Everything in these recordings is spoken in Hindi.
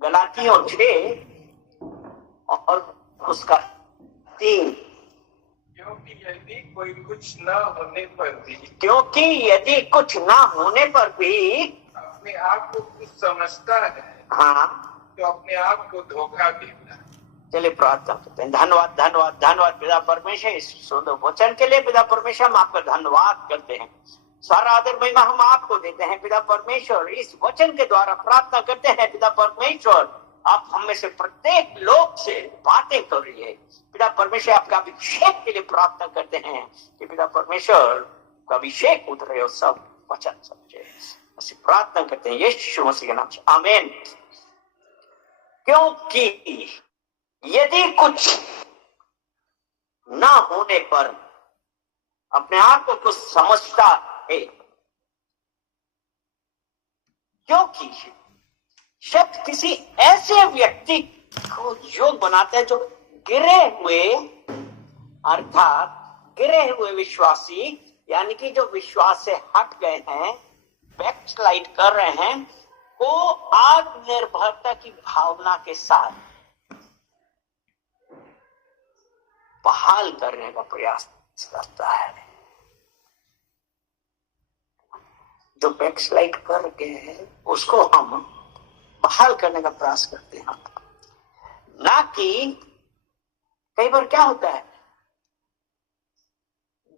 गलातियों 6 और उसका 3। क्योंकि यदि कोई कुछ न होने पर भी अपने आप को कुछ समझता है, हाँ, तो अपने आप को धोखा देता है। चलिए प्रार्थना करते हैं। धन्यवाद धन्यवाद धन्यवाद पिता परमेश्वर, इस सुंदर वचन के लिए पिता परमेश्वर हम आपका धन्यवाद करते हैं। सारा आदर महिमा हम आपको देते हैं पिता परमेश्वर। इस वचन के द्वारा प्रार्थना करते हैं पिता परमेश्वर, आप हम में से प्रत्येक लोग से बातें करिए पिता परमेश्वर। आपका अभिषेक के लिए प्रार्थना करते हैं कि पिता परमेश्वर का अभिषेक उतरे और सब वचन समझे। ऐसी प्रार्थना करते हैं यीशु मसीह के नाम से, आमीन। क्योंकि यदि कुछ ना होने पर अपने आप को कुछ समझता है, क्योंकि शब्द किसी ऐसे व्यक्ति को योग बनाता है जो गिरे हुए, अर्थात गिरे हुए विश्वासी, यानी कि जो विश्वास से हट गए हैं, बैकस्लाइड कर रहे हैं, को आत्मनिर्भरता की भावना के साथ बहाल करने का प्रयास करता है। जो बैकस्लाइड कर गए हैं उसको हम बहाल करने का प्रयास करते हैं, ना कि कई बार क्या होता है,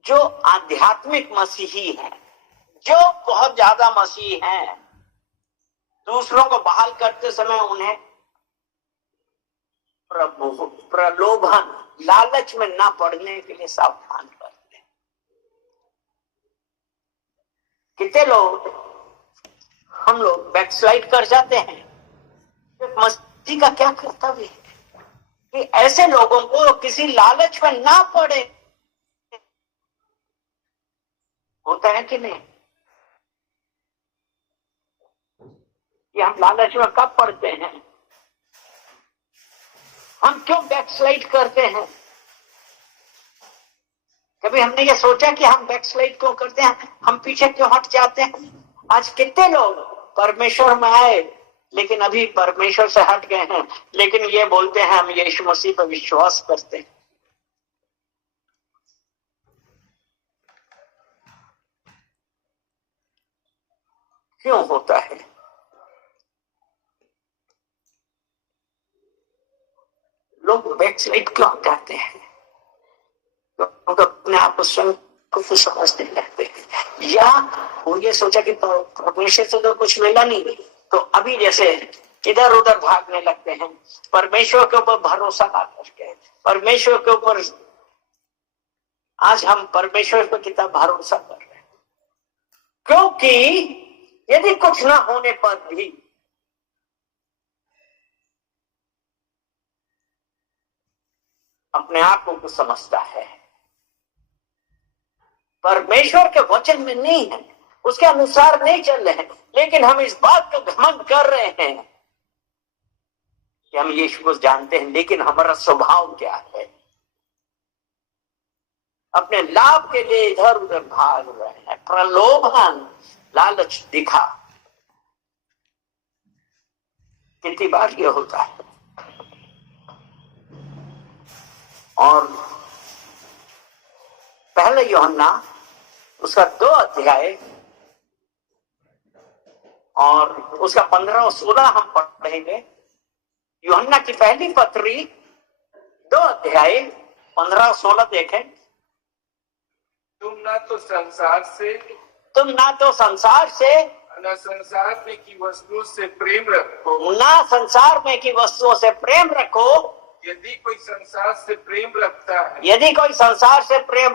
जो आध्यात्मिक मसीही हैं, जो बहुत ज्यादा मसीही हैं, दूसरों को बहाल करते समय उन्हें प्रलोभन, लालच में ना पड़ने के लिए सावधान करते हैं। कितने लोग, हम लोग बैकस्लाइड कर जाते हैं। मसीह का क्या कर्तव्य है कि ऐसे लोगों को किसी लालच में ना पड़े। होता है कि नहीं कि हम लालच में कब पड़ते हैं? हम क्यों बैकस्लाइड करते हैं? कभी हमने ये सोचा कि हम बैकस्लाइड क्यों करते हैं, हम पीछे क्यों हट जाते हैं? आज कितने लोग परमेश्वर में आए लेकिन अभी परमेश्वर से हट गए हैं, लेकिन ये बोलते हैं हम यीशु मसीह पर विश्वास करते हैं। क्यों होता है? लोग बैकस्लाइड क्यों करते हैं? लोग अपने आप को स्वयं को समझने लगते हैं, या वो ये सोचा कि परमेश्वर से तो कुछ मिला नहीं, तो अभी जैसे इधर उधर भागने लगते हैं, परमेश्वर के ऊपर भरोसा ना करके। परमेश्वर के ऊपर आज हम परमेश्वर पर कितना भरोसा कर रहे हैं, क्योंकि यदि कुछ ना होने पर भी अपने आप को कुछ समझता है, परमेश्वर के वचन में नहीं है, उसके अनुसार नहीं चल रहे हैं, लेकिन हम इस बात का घमंड कर रहे हैं कि हम यीशु को जानते हैं, लेकिन हमारा स्वभाव क्या है? अपने लाभ के लिए इधर उधर भाग रहे हैं, प्रलोभन, लालच दिखा। कितनी बार ये होता है? और पहले यूहन्ना उसका 2 अध्याय और उसका 15 और 16 हम पढ़ेंगे। यूहन्ना की पहली पत्री 2 अध्याय 15 और 16 देखें। तुम ना तो संसार से न संसार में की वस्तुओं से प्रेम रखो। यदि कोई संसार से प्रेम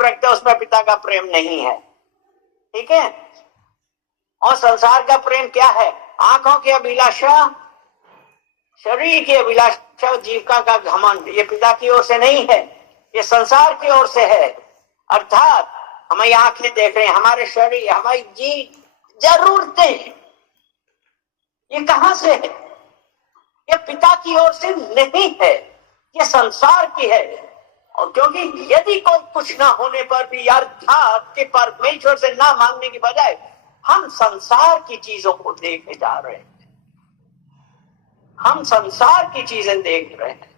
रखता है, उसमें पिता का प्रेम नहीं है। ठीक है? और संसार का प्रेम क्या है? आंखों की अभिलाषा, शरीर की अभिलाषा, जीविका का घमंड। ये पिता की ओर से नहीं है, ये संसार की ओर से है। अर्थात हमारी आंखें देख रहे हैं, हमारे शरीर, हमारी जी जरूरतें, ये कहां से है? ये पिता की ओर से नहीं है, ये संसार की है। और क्योंकि यदि कोई कुछ ना होने पर भी, अर्थात कि परमेश्वर से ना मांगने की बजाय हम संसार की चीजों को देखने जा रहे हैं, हम संसार की चीजें देख रहे हैं।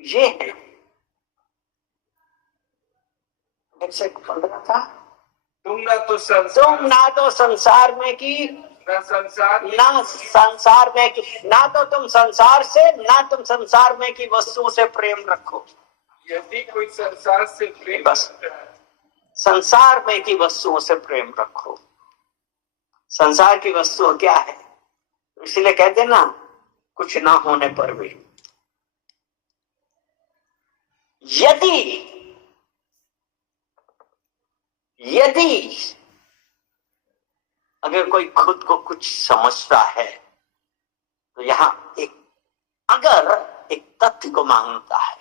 ये है से पढ़ रहा था, तुम ना तो संसार में की ना संसार ना संसार में की, ना तो तुम संसार से, ना तुम संसार में की वस्तुओं से प्रेम रखो। यदि कोई संसार से प्रेम बस करता है, संसार में की वस्तुओं से प्रेम रखो। संसार की वस्तुओं क्या है? इसलिए कहते ना, कुछ ना होने पर भी यदि अगर कोई खुद को कुछ समझता है तो यहां अगर एक तथ्य को मांगता है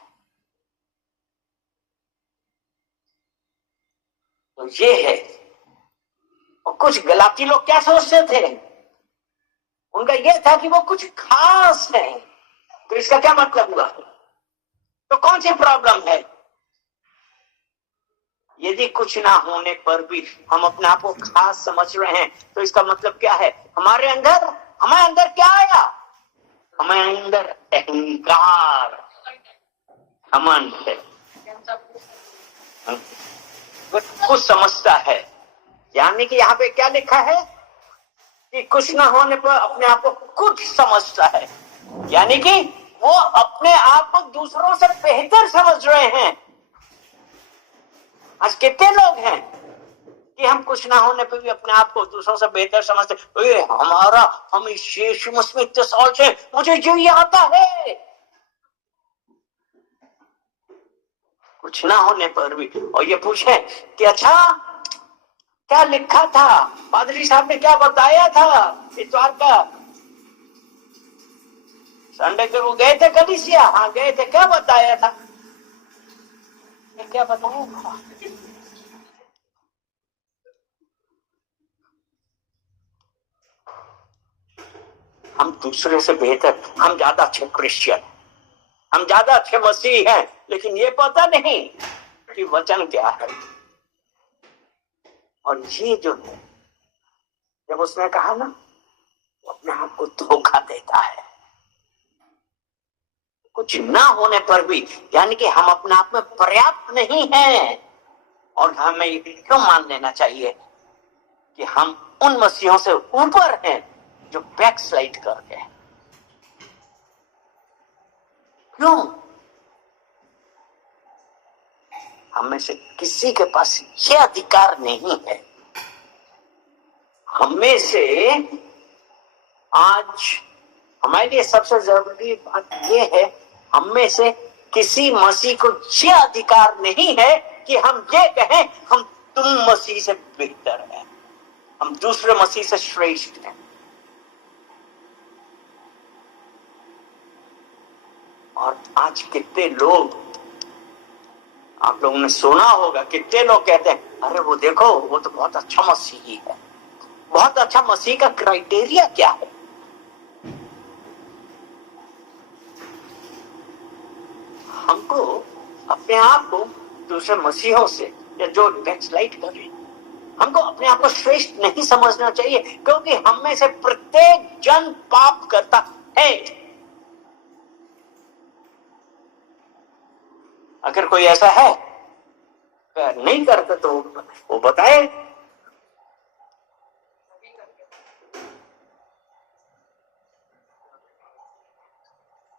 तो ये है। और कुछ गलाती लोग क्या सोचते थे? उनका यह था कि वो कुछ खास है। तो इसका क्या मतलब हुआ? तो कौन सी प्रॉब्लम है? यदि कुछ ना होने पर भी हम अपने आप को खास समझ रहे हैं तो इसका मतलब क्या है? हमारे अंदर क्या आया? हमारे अंदर अहंकार, घमंड है। कुछ समझता है, यानी कि यहाँ पे क्या लिखा है कि कुछ ना होने पर अपने आप को कुछ समझता है, यानी कि वो अपने आप को दूसरों से बेहतर समझ रहे हैं। आज कितने लोग हैं कि हम कुछ ना होने पर भी अपने आप को दूसरों से बेहतर समझते। हम इस यीशु मसीह में इतने साल से, मुझे जो ये आता है। कुछ ना होने पर भी। और ये पूछे कि अच्छा क्या लिखा था, पादरी साहब ने क्या बताया था इतवार का, संडे को वो गए थे कलीसिया? हाँ गए थे, क्या बताया था? क्या बताया था? हम दूसरे से बेहतर, हम ज्यादा अच्छे क्रिश्चियन, हम ज्यादा अच्छे मसीह हैं, लेकिन ये पता नहीं कि वचन क्या है। और ये जो है, जब उसने कहा ना, अपने आप को धोखा देता है। कुछ ना होने पर भी, यानी कि हम अपने आप में पर्याप्त नहीं हैं। और हमें क्यों मान लेना चाहिए कि हम उन मसीहों से ऊपर हैं जो बैकस्लाइड कर गए? क्यों? हम में से किसी के पास ये अधिकार नहीं है। हमें से आज हमारे लिए सबसे जरूरी बात यह है, हम में से किसी मसीह को ये अधिकार नहीं है कि हम ये कहें हम तुम मसीह से बेहतर हैं, हम दूसरे मसीह से श्रेष्ठ हैं। और आज कितने लोग, आप लोगों ने सुना होगा, कितने लोग कहते हैं अरे वो देखो वो तो बहुत अच्छा मसीही है। बहुत अच्छा मसीह का क्राइटेरिया क्या है? हमको अपने आप को दूसरे मसीहों से, या जो बैकस्लाइड कर रहे हैं, हमको अपने आप को श्रेष्ठ नहीं समझना चाहिए, क्योंकि हम में से प्रत्येक जन पाप करता है। अगर कोई ऐसा है नहीं करता तो वो बताए।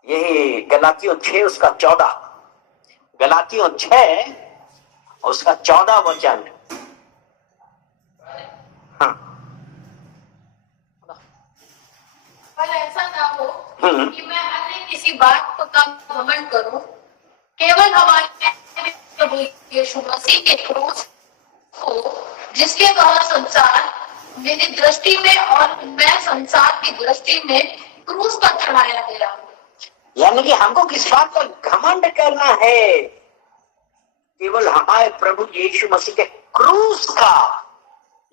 यही गलातियों 6 उसका 14, गलातियों 6 उसका 14 वचन। हाँ। पर ऐसा ना हो कि मैं अन्य किसी बात का घमंड करूं, केवल हमारे प्रभु यीशु मसीह के क्रूस को, जिसके द्वारा संसार मेरी दृष्टि में और मैं संसार की दृष्टि में क्रूस पर चढ़ाया गया। यानी कि हमको किस बात का घमंड करना है? केवल हमारे प्रभु यीशु मसीह के क्रूस का।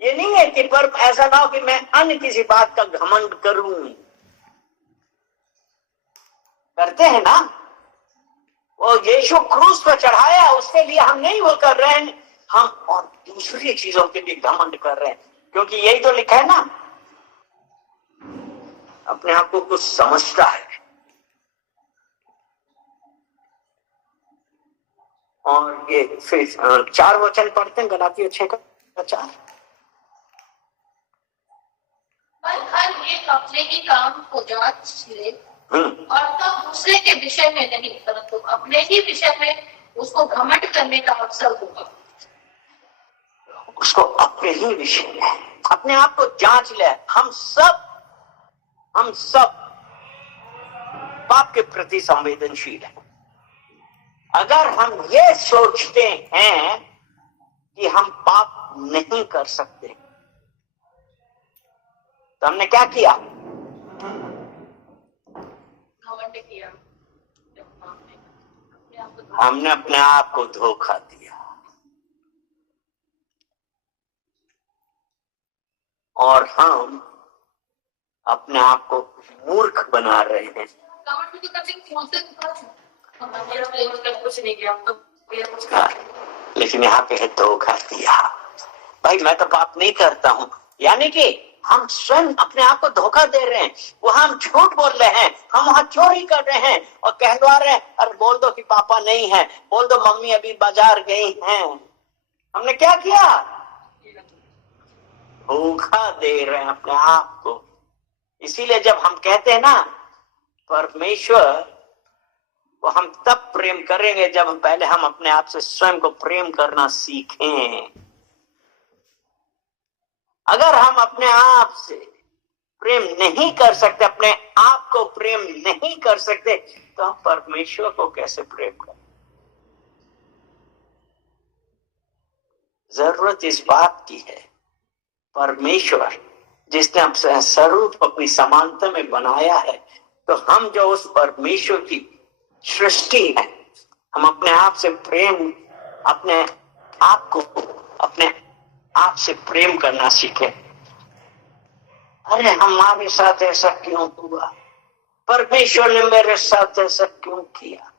ये नहीं है कि पर ऐसा ना हो कि मैं अन्य किसी बात का घमंड करूं। करते हैं ना, वो यीशु क्रूस पर चढ़ाया, उसके लिए हम नहीं वो कर रहे हैं, हम और दूसरी चीजों के लिए घमंड कर रहे हैं। क्योंकि यही तो लिखा है ना, अपने आप को कुछ समझता है। और ये फिर 4 वचन पढ़ते हैं, गलातियों 6:4। पर हर एक अपने ही काम को जांच ले और तब दूसरे के विषय में नहीं, परंतु अपने ही विषय में उसको घमंड करने का अवसर होगा। उसको अपने ही विषय में अपने आप को जांच ले। हम सब पाप के प्रति संवेदनशील हैं। अगर हम ये सोचते हैं कि हम पाप नहीं कर सकते, तो हमने क्या किया? घमंड किया, हमने अपने आप को धोखा दिया और हम अपने आप को मूर्ख बना रहे हैं। कुछ नहीं किया, लेकिन यहाँ पे है धोखा दिया। भाई मैं तो पाप नहीं करता हूँ, यानी कि हम स्वयं अपने आप को धोखा दे रहे हैं। वहां हम झूठ बोल रहे हैं, हम वहां चोरी कर रहे हैं और कहलवा रहे हैं, अरे बोल दो कि पापा नहीं है, बोल दो मम्मी अभी बाजार गई हैं। हमने क्या किया? धोखा दे रहे हैं अपने आप को। इसीलिए जब हम कहते हैं ना परमेश्वर को हम तब प्रेम करेंगे जब पहले हम अपने आप से स्वयं को प्रेम करना सीखें। अगर हम अपने आप से प्रेम नहीं कर सकते, अपने आप को प्रेम नहीं कर सकते, तो हम परमेश्वर को कैसे प्रेम करें? जरूरत इस बात की है, परमेश्वर जिसने अपने स्वरूप अपनी समानता में बनाया है, तो हम जो उस परमेश्वर की सृष्टि है, हम अपने आप से प्रेम, अपने आप को अपने आप से प्रेम करना सीखें। अरे हमारे साथ ऐसा क्यों हुआ? परमेश्वर ने मेरे साथ ऐसा क्यों किया?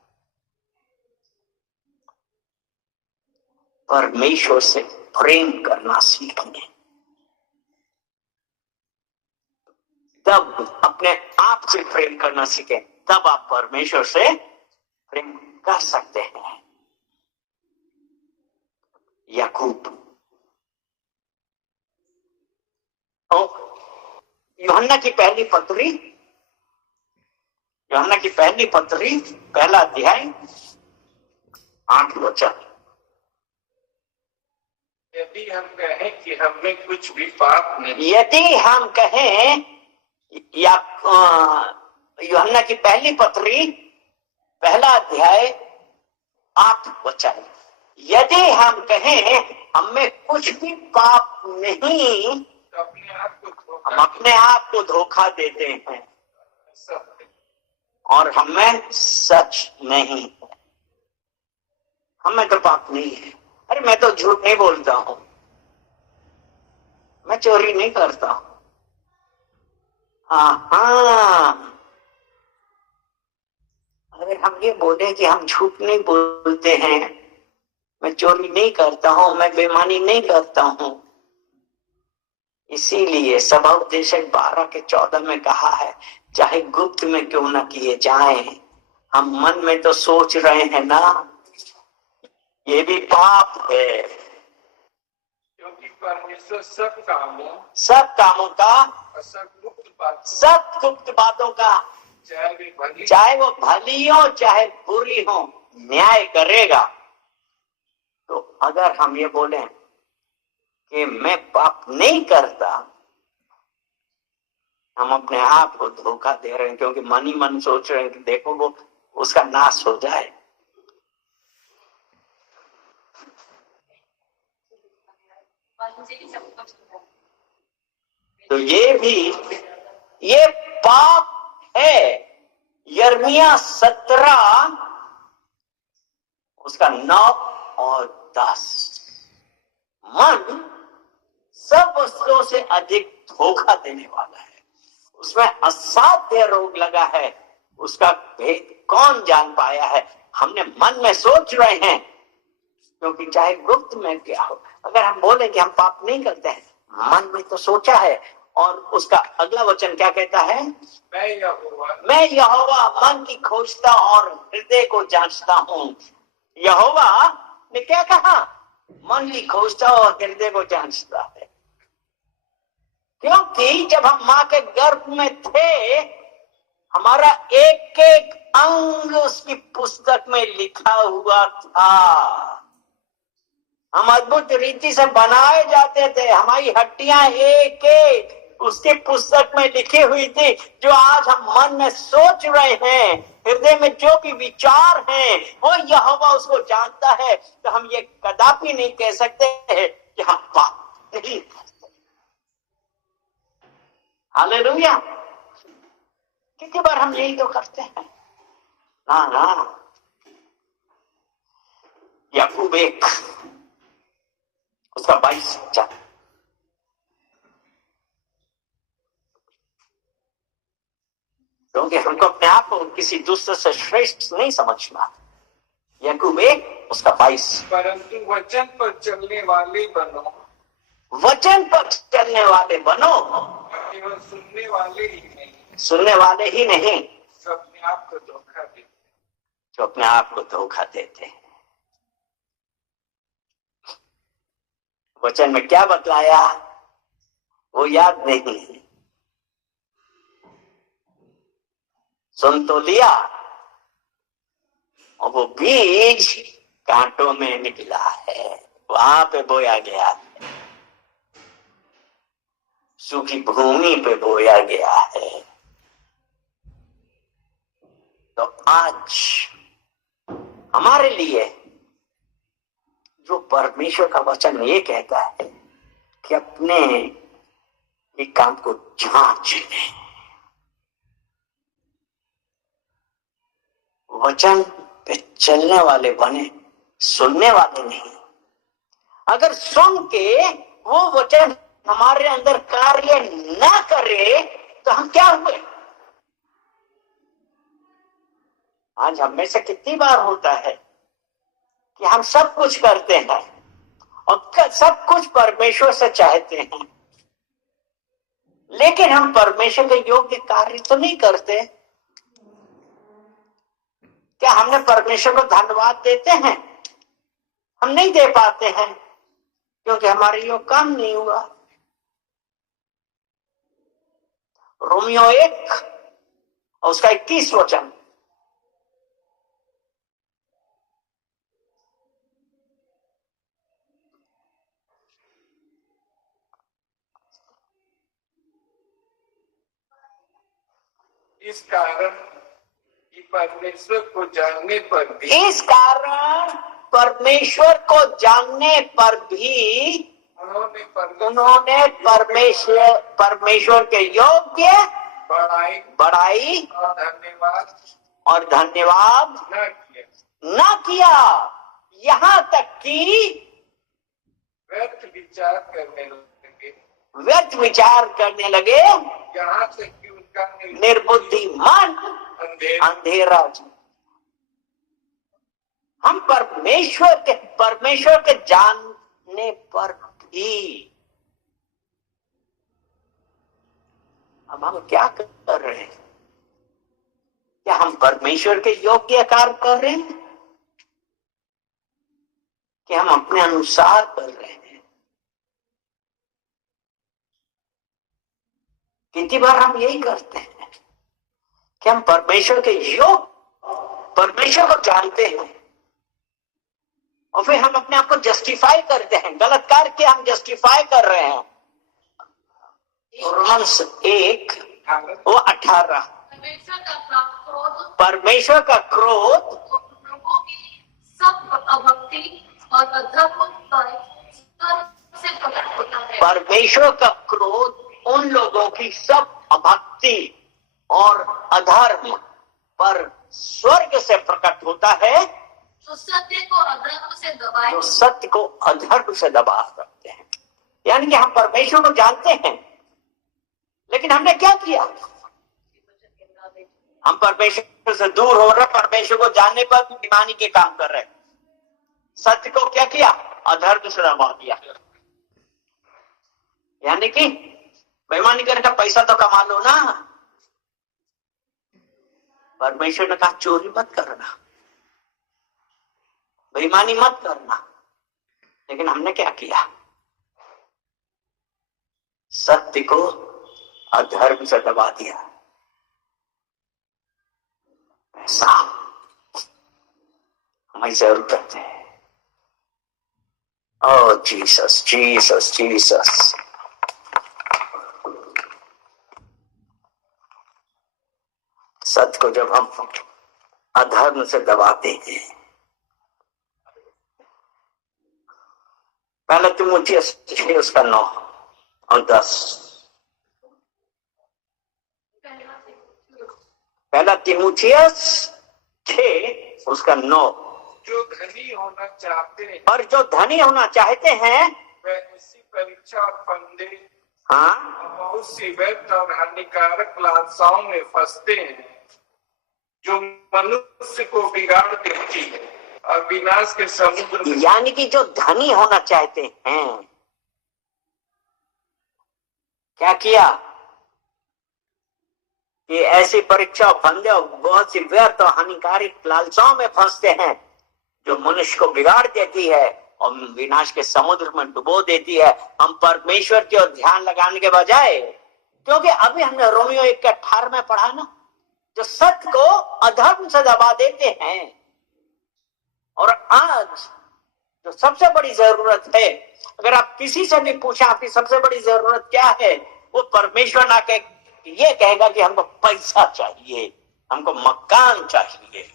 परमेश्वर से प्रेम करना सीखें, तब अपने आप से प्रेम करना सीखें, तब आप परमेश्वर से प्रेम कर सकते हैं। याकूब यूहन्ना की पहली पत्री पहला अध्याय 8 वचन। यदि हम कहें कि हमें कुछ भी पाप नहीं, यदि हम कहें, या यूहन्ना की पहली पत्री पहला अध्याय 8 वचन, यदि हम कहें हमें कुछ भी पाप नहीं, तो हम अपने आप को धोखा देते हैं और हमें सच नहीं है। हमें तो पाप नहीं है। अरे मैं तो झूठ नहीं बोलता हूं, मैं चोरी नहीं करता हूं। अगर हम ये बोले कि हम झूठ नहीं बोलते हैं, मैं चोरी नहीं करता हूं, मैं बेईमानी नहीं करता हूं, इसीलिए सभा उपदेशक 12:14 में कहा है, चाहे गुप्त में क्यों न किए जाएं, हम मन में तो सोच रहे हैं ना, ये भी पाप है। क्योंकि परमेश्वर सब कामों का और सब गुप्त बातों का, चाहे वो भली हो चाहे बुरी हो, न्याय करेगा। तो अगर हम ये बोलें कि मैं पाप नहीं करता, हम अपने आप को धोखा दे रहे हैं, क्योंकि मन ही मन सोच रहे हैं कि देखो वो उसका नाश हो जाए। तो ये पाप है। यिर्मयाह 17 उसका 9 और 10, मन सब वस्तुओं से अधिक धोखा देने वाला है, उसमें असाध्य रोग लगा है, उसका भेद कौन जान पाया है। हमने मन में सोच रहे हैं, क्योंकि चाहे गुप्त में क्या हो, अगर हम बोले कि हम पाप नहीं करते हैं, मन में तो सोचा है और उसका अगला वचन क्या कहता है? मैं यहोवा मैं यहोवा मन की खोजता और हृदय को जांचता हूँ। यहोवा ने क्या कहा? मन की खोजता और हृदय को जांचता है। क्योंकि जब हम माँ के गर्भ में थे, हमारा एक एक अंग उसकी पुस्तक में लिखा हुआ था। हम अद्भुत रीति से बनाए जाते थे। हमारी हड्डियां एक एक उसकी पुस्तक में लिखी हुई थी। जो आज हम मन में सोच रहे हैं, हृदय में जो भी विचार हैं, वो यहोवा उसको जानता है। तो हम ये कदापि नहीं कह सकते हैं कि हम पाप नहीं करते। हालेलुया। कितनी बार हम यही तो करते हैं ना ना। याकूब 1 उसका 22 क्योंकि हमको अपने आप को किसी दूसरे से श्रेष्ठ नहीं समझना। याकूब 1 उसका 22। परंतु वचन पर चलने वाले बनो, वचन पर चलने वाले बनो, केवल सुनने वाले ही नहीं, सुनने वाले ही नहीं जो अपने आप को धोखा देते। जो अपने आप को धोखा देते हैं। वचन में क्या बतलाया वो याद नहीं। सुन तो लिया और वो बीज कांटों में निकला है, वहां पे बोया गया है, सूखी भूमि पे बोया गया है। तो आज हमारे लिए जो परमेश्वर का वचन ये कहता है कि अपने एक काम को जांच लें, वचन पे चलने वाले बने, सुनने वाले नहीं। अगर सुन के वो वचन हमारे अंदर कार्य ना करे तो हम क्या हुए? आज हम में से कितनी बार होता है कि हम सब कुछ करते हैं और सब कुछ परमेश्वर से चाहते हैं, लेकिन हम परमेश्वर के योग्य कार्य तो नहीं करते। क्या हमने परमेश्वर को धन्यवाद देते हैं? हम नहीं दे पाते हैं क्योंकि हमारे योग काम नहीं हुआ। रोमियो 1 और उसका 21 वचन। इस कारण कि परमेश्वर को जानने पर भी, इस कारण परमेश्वर को जानने पर भी उन्होंने परमेश्वर के योग्य बड़ाई और धन्यवाद न किया। यहाँ तक कि व्यर्थ विचार करने लगे, यहाँ तक कि उनका निर्बुद्धि मन अंधेरा। हम परमेश्वर के जानने पर भी अब हम क्या कर रहे हैं? क्या हम परमेश्वर के योग्य कार्य कर रहे हैं कि हम अपने अनुसार कर रहे हैं? कितनी बार हम यही करते हैं कि हम परमेश्वर को जानते हैं और फिर हम अपने आप को जस्टिफाई करते हैं। गलत कार्य के हम जस्टिफाई कर रहे हैं। रोमन्स 1 वो 18। परमेश्वर का क्रोध लोगों की सब अभक्ति और अधर्म से प्रकट होता है। परमेश्वर का क्रोध उन लोगों की सब अभक्ति और अधर्म पर स्वर्ग से प्रकट होता है, जो सत्य को अधर्म से दबाए, जो सत्य को अधर्म से दबा सकते हैं। यानी कि हम परमेश्वर को जानते हैं, लेकिन हमने क्या किया? हम परमेश्वर से दूर हो रहे, परमेश्वर को जानने पर भी बेईमानी के काम कर रहे। सत्य को क्या किया? अधर्म से दबा दिया। यानी कि बेईमानी करने का पैसा तो कमा लो ना। परमेश्वर ने कहा चोरी मत करना, बेईमानी मत करना, लेकिन हमने क्या किया? सत्य को अधर्म से दबा दिया। ऐसा हमें जरूरत है। ओ जीसस जीसस जीसस। सत्य को जब हम अधर्म से दबाते हैं, पहले तीमुथियुस 6 उसका 9 और 10। पहला तीमुथियुस 6 उसका 9। जो धनी होना चाहते हैं, और जो धनी होना चाहते हैं वे इसी परीक्षा और फंदे, हाँ, बहुत सी व्यर्थ और हानिकारक लालसाओं में फंसते हैं, जो मनुष्य को बिगाड़ देती है और विनाश के समुद्र में। यानी कि जो धनी होना चाहते हैं, क्या किया कि ऐसी परीक्षा फंदे और बहुत सी व्यर्थ और हानिकारक लालसाओं में फंसते हैं, जो मनुष्य को बिगाड़ देती है और विनाश के समुद्र में डुबो देती है। हम परमेश्वर की ओर ध्यान लगाने के बजाय, क्योंकि अभी हमने रोमियो 1:18 में पढ़ा ना, जो सत्य को अधर्म से दबा देते हैं। और आज जो सबसे बड़ी जरूरत है, अगर आप किसी से भी पूछा आपकी सबसे बड़ी जरूरत क्या है, वो परमेश्वर ना कहे, ये कहेगा कि हमको पैसा चाहिए, हमको मकान चाहिए।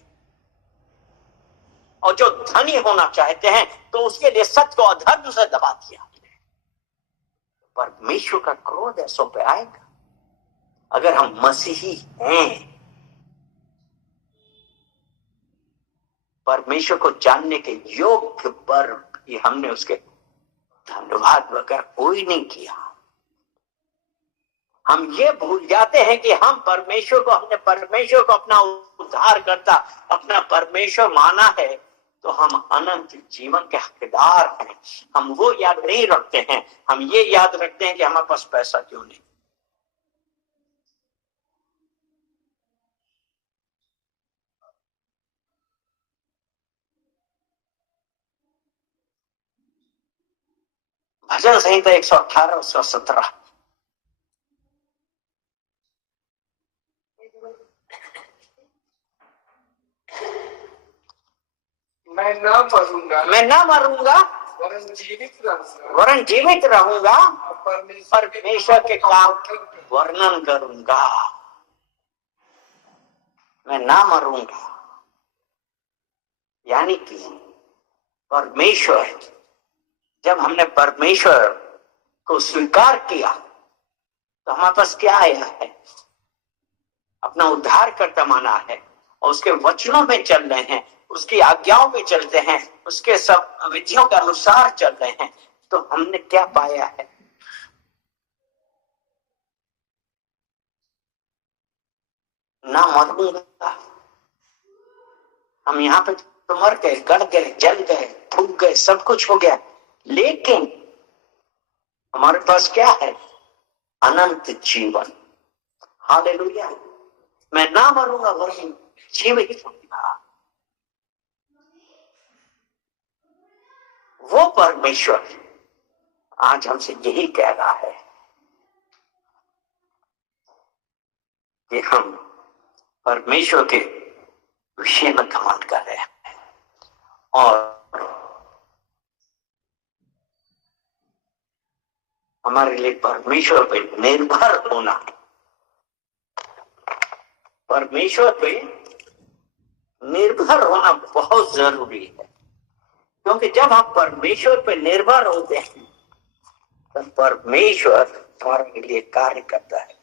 और जो धनी होना चाहते हैं तो उसके लिए सत्य को अधर्म से दबा दिया। परमेश्वर का क्रोध ऐसों पे आएगा अगर हम मसीही हैं। परमेश्वर को जानने के योग्य पर भी हमने उसके धन्यवाद वगैरह कोई नहीं किया। हम ये भूल जाते हैं कि हमने परमेश्वर को अपना उद्धार करता, अपना परमेश्वर माना है, तो हम अनंत जीवन के हकदार हैं। हम वो याद नहीं रखते हैं, हम ये याद रखते हैं कि हमारे पास पैसा क्यों नहीं। भजन संहिता 118 117। मैं न मरूंगा, मैं न मरूंगा वरन जीवित रहूंगा, परमेश्वर के काम वर्णन करूंगा। मैं ना मरूंगा, यानी कि परमेश्वर, जब हमने परमेश्वर को स्वीकार किया तो हमारे पास क्या आया है? अपना उद्धार करता माना है और उसके वचनों में चल रहे हैं, उसकी आज्ञाओं में चलते हैं, उसके सब विधियों के अनुसार चल रहे हैं, तो हमने क्या पाया है? ना मरूंगा। हम यहाँ पे तो मर गए, गड़ गए, जल गए, फूक गए, सब कुछ हो गया, लेकिन हमारे पास क्या है? अनंत जीवन। हालेलुया। मैं ना मरूंगा वरन जीवित रहूंगा। वो परमेश्वर आज हमसे यही कह रहा है कि हम परमेश्वर के विषय में घमंड कर रहे हैं और हमारे लिए परमेश्वर पे निर्भर होना, परमेश्वर पे निर्भर होना बहुत जरूरी है। क्योंकि जब हम परमेश्वर पे निर्भर होते हैं तब परमेश्वर हमारे लिए कार्य करता है।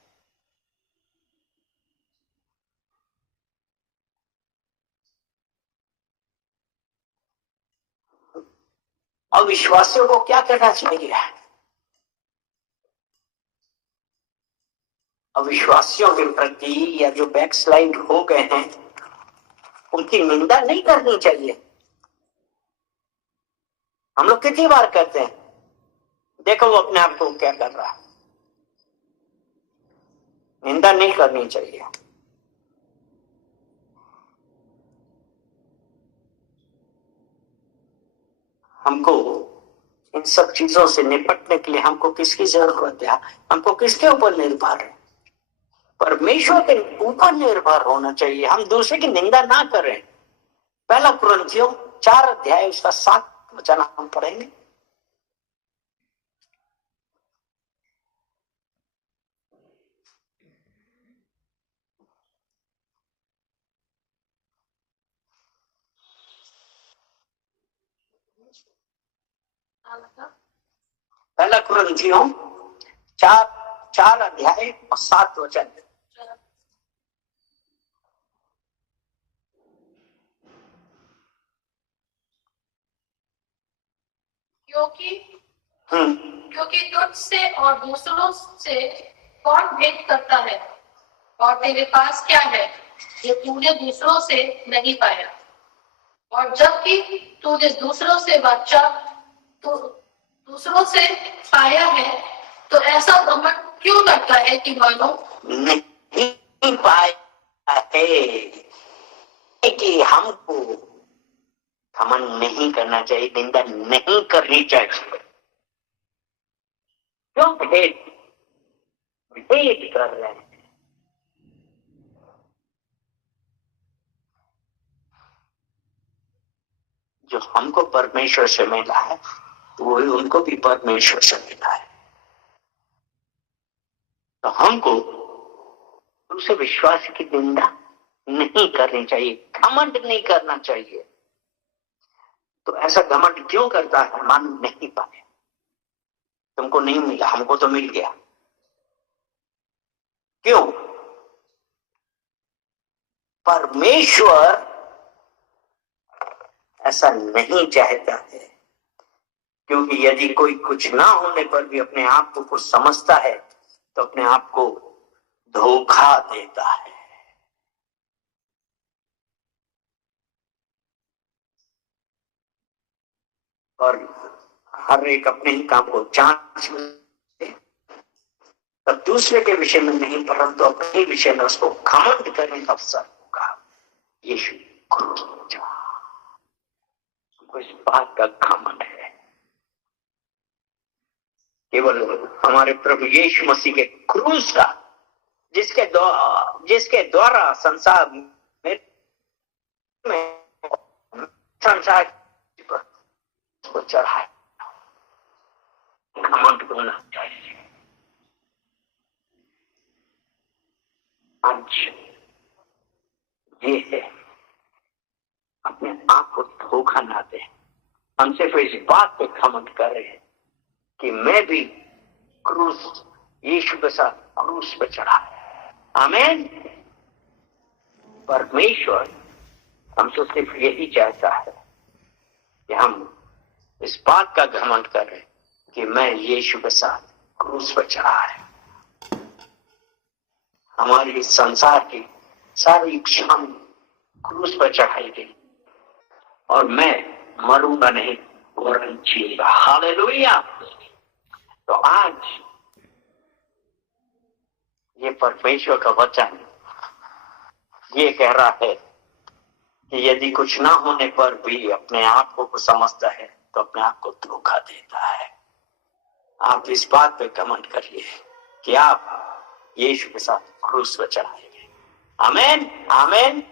अविश्वासियों को क्या करना चाहिए? अविश्वासियों के प्रति या जो बैकस्लाइड हो गए हैं उनकी निंदा नहीं करनी चाहिए। हम लोग कितनी बार करते हैं, देखो वो अपने आप को क्या कर रहा है, निंदा नहीं करनी चाहिए। हमको इन सब चीजों से निपटने के लिए हमको किसकी जरूरत है? हमको किसके ऊपर निर्भर है? परमेश्वर के ऊपर निर्भर होना चाहिए। हम दूसरे की निंदा ना करें। पहला कुरिन्थियों 4 अध्याय उसका 7 वचन हम पढ़ेंगे। पहला कुरिन्थियों 4 अध्याय और 7 वचन। क्योंकि तुझसे और दूसरों से कौन भेंट करता है, और तेरे पास क्या है जो तूने दूसरों से नहीं पाया? और जबकि तूने दूसरों से बच्चा तो दूसरों से पाया है, तो ऐसा घमंड क्यों करता है कि मानो नहीं पाया है। कि हमको घमंड नहीं करना चाहिए, निंदा नहीं करनी चाहिए। क्यों भेद कर रहे हैं? जो हमको परमेश्वर से मिला है वही उनको भी परमेश्वर से मिला है। तो हमको दूसरे विश्वासी की निंदा नहीं करनी चाहिए, घमंड नहीं करना चाहिए। तो ऐसा घमंड क्यों करता है? मानो नहीं पाए, तुमको नहीं मिला, हमको तो मिल गया। क्यों? परमेश्वर ऐसा नहीं चाहता है। क्योंकि यदि कोई कुछ ना होने पर भी अपने आप को कुछ समझता है तो अपने आप को धोखा देता है। और हर एक अपने ही काम को जांच तब दूसरे के विषय में नहीं, परंतु अपने ही विषय में उसको घमंड करने का अवसर होगा। यीशु इस बात का घमंड है केवल हमारे प्रभु यीशु मसीह के क्रूस का, जिसके द्वारा संसार को चढ़ाए। घमंड होना चाहिए। आज ये है, अपने आप को धोखा ना दे। हम सिर्फ इस बात पे घमंड कर रहे हैं कि मैं भी क्रूस यीशु के साथ क्रूस पे चढ़ा है। आमीन। परमेश्वर हमसे सिर्फ यही चाहता है कि हम इस बात का घमंड करें कि मैं यीशु के साथ क्रूस पर चढ़ा है। हमारी इस संसार की सारी इच्छाएं क्रूस पर चढ़ाई गई और मैं मरूंगा नहीं वरन जीऊंगा। हालेलुया। तो आज ये परमेश्वर का वचन ये कह रहा है कि यदि कुछ ना होने पर भी अपने आप को समझता है तो अपने आप को धोखा देता है। आप इस बात पे घमंड करिए कि आप यीशु के साथ क्रूस पर चढ़ाएंगे। आमीन, आमीन।